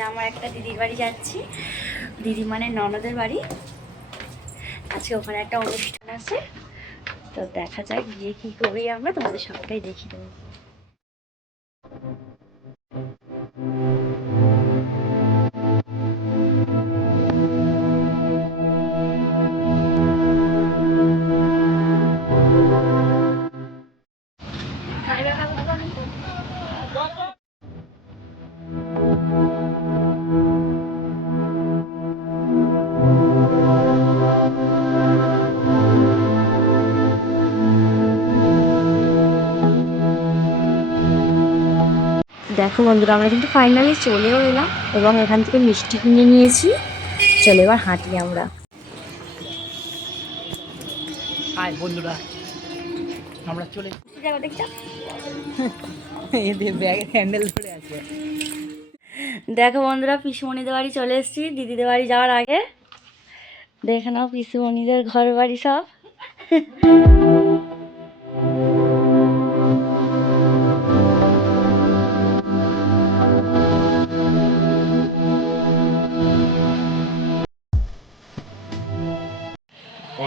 একটা দিদির বাড়ি যাচ্ছি। দিদি মানে ননদের বাড়ি। আজকে ওখানে একটা অনুষ্ঠান আছে। তো দেখা যাক গিয়ে কি করি আমরা। তোমাদের সবটাই দেখিয়ে দেবো। দেখো বন্ধুরা আমরা কিন্তু ফাইনালি চলেও এলাম এবং এখান থেকে মিষ্টি কিনে নিয়েছি। চলে এবার হাঁটি আমরা। হাই বন্ধুরা আমরা চলে দেখো এদের ব্যাগের হ্যান্ডেল ধরে আছে। দেখো বন্ধুরা পিসুমণিদের বাড়ি চলে এসেছি। দিদিদের বাড়ি যাওয়ার আগে। দেখে নাও পিসুমণিদের ঘর বাড়ি সব।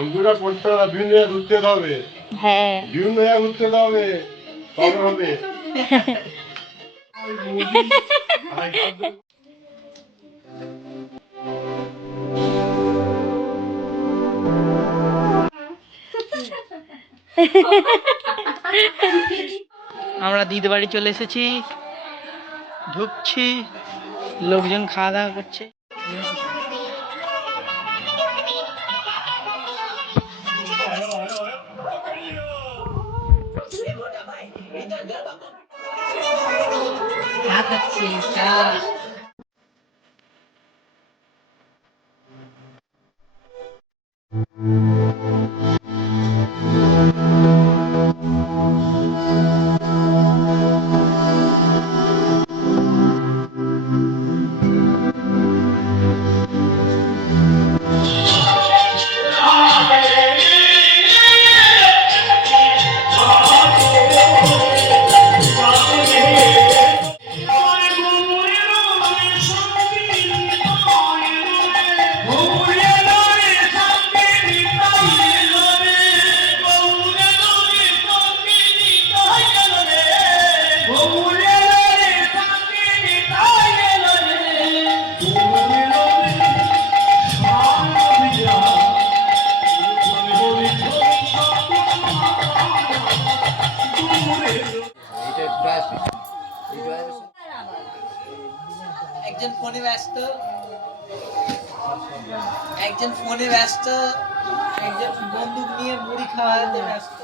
কম্পিউটার করতে হবে বিভিন্ন জায়গায় ঘুরতে যেতে হবে। হ্যাঁ। বিভিন্ন জায়গায় ঘুরতে যেতে হবে তবে হবে। আমরা দিদি বাড়ি চলে এসেছি। ঢুকছি লোকজন খাওয়া দাওয়া করছে। চা খাচ্ছি চা একজন ফোনে ব্যস্ত একজন ফোনে ব্যস্ত একজন বন্দুক নিয়ে মুড়ি খাওয়াতে ব্যস্ত।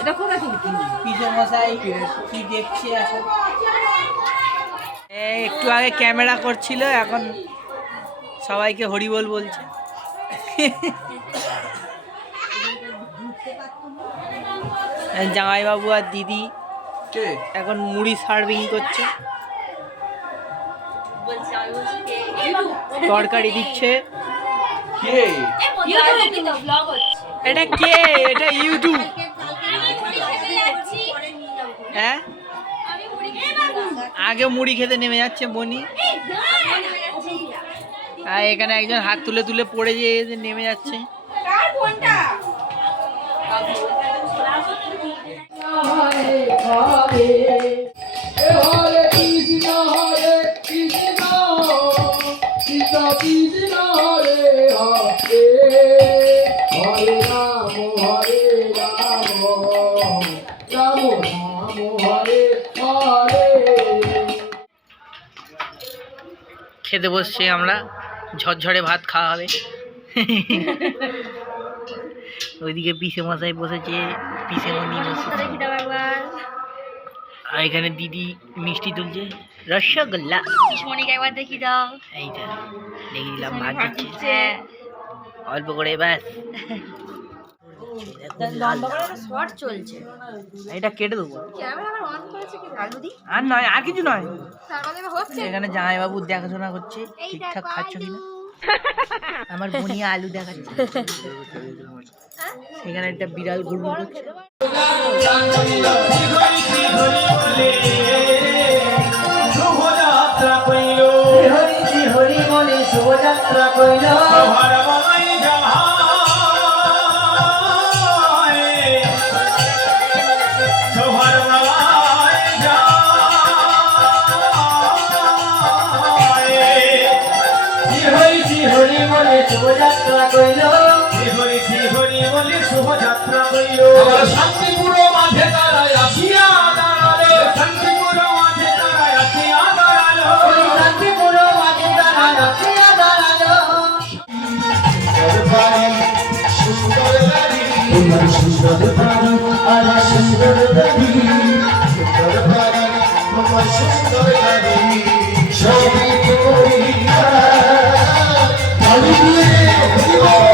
এটা কোথা থেকে মশাই কি দেখছে এখন? এই একটু আগে ক্যামেরা করছিল এখন সবাইকে হরিবল বলছে। জামাইবাবু আর দিদি এখন মুড়ি সার্ভিং করছে। তরকারি দিচ্ছে। এটা কে? এটা ইউটিউব। হ্যাঁ? আগে মুড়ি খেতে নেমে যাচ্ছে বনি। আর এখানে একজন হাত তুলে তুলে পড়ে যেয়ে যে নেমে যাচ্ছে। খেতে বসছি আমরা ঝরঝরে ভাত খাওয়া হবে। ওইদিকে পিসে মশাই বসেছে পিসে মনি বসেছে। আর এখানে দিদি মিষ্টি তুলছে রসগোল্লা। একবার দেখি দাও। এইটা দেখে দিলাম ভাত হ্যাঁ অল্প করে ব্যাস। শর্ট চলছে। এটা কেটে দেবো। ক্যামেরা আবার অন করেছে কি আলু দি আর নয় আর কিছু নয়। হচ্ছে? এখানে জামাইবাবু দেখাশোনা করছে ঠিকঠাক খাচ্ছ কিনা? আমার বনিয়া আলু দেখাচ্ছে। এখানে একটা বিড়াল শুভযাত্রা কইল। শুভযাত্রা কইল শুভযাত্রা কইল। শ্রীহরি শ্রীহরি বলে শুভযাত্রা কইল। শান্তিপুর মাঝে তারাই আসিয়া দাঁড়াল। শান্তিপুর মাঝে তারাই আসিয়া দাঁড়াল। শান্তিপুর মাঝে তারা নাচিয়া দাঁড়াল। তোমার সুন্দর বাড়ি। আর সুন্দর বাড়ি সুন্দর বাড়ি। তোমার সুন্দর すごい!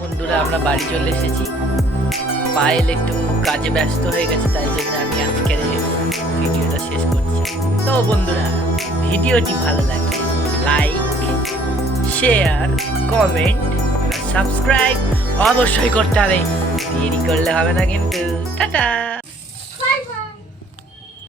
বন্ধুরা, আমরা বাড়ি চলে এসেছি। পায়েল একটু কাজে ব্যস্ত হয়ে গেছে, তাই জন্য আমি আজকের ভিডিওটা শেষ করছি। তো বন্ধুরা, ভিডিওটি ভালো লাগলে লাইক শেয়ার কমেন্ট সাবস্ক্রাইব অবশ্যই করতে হবে। দেরি করলে হবে না কিন্তু। টাটা!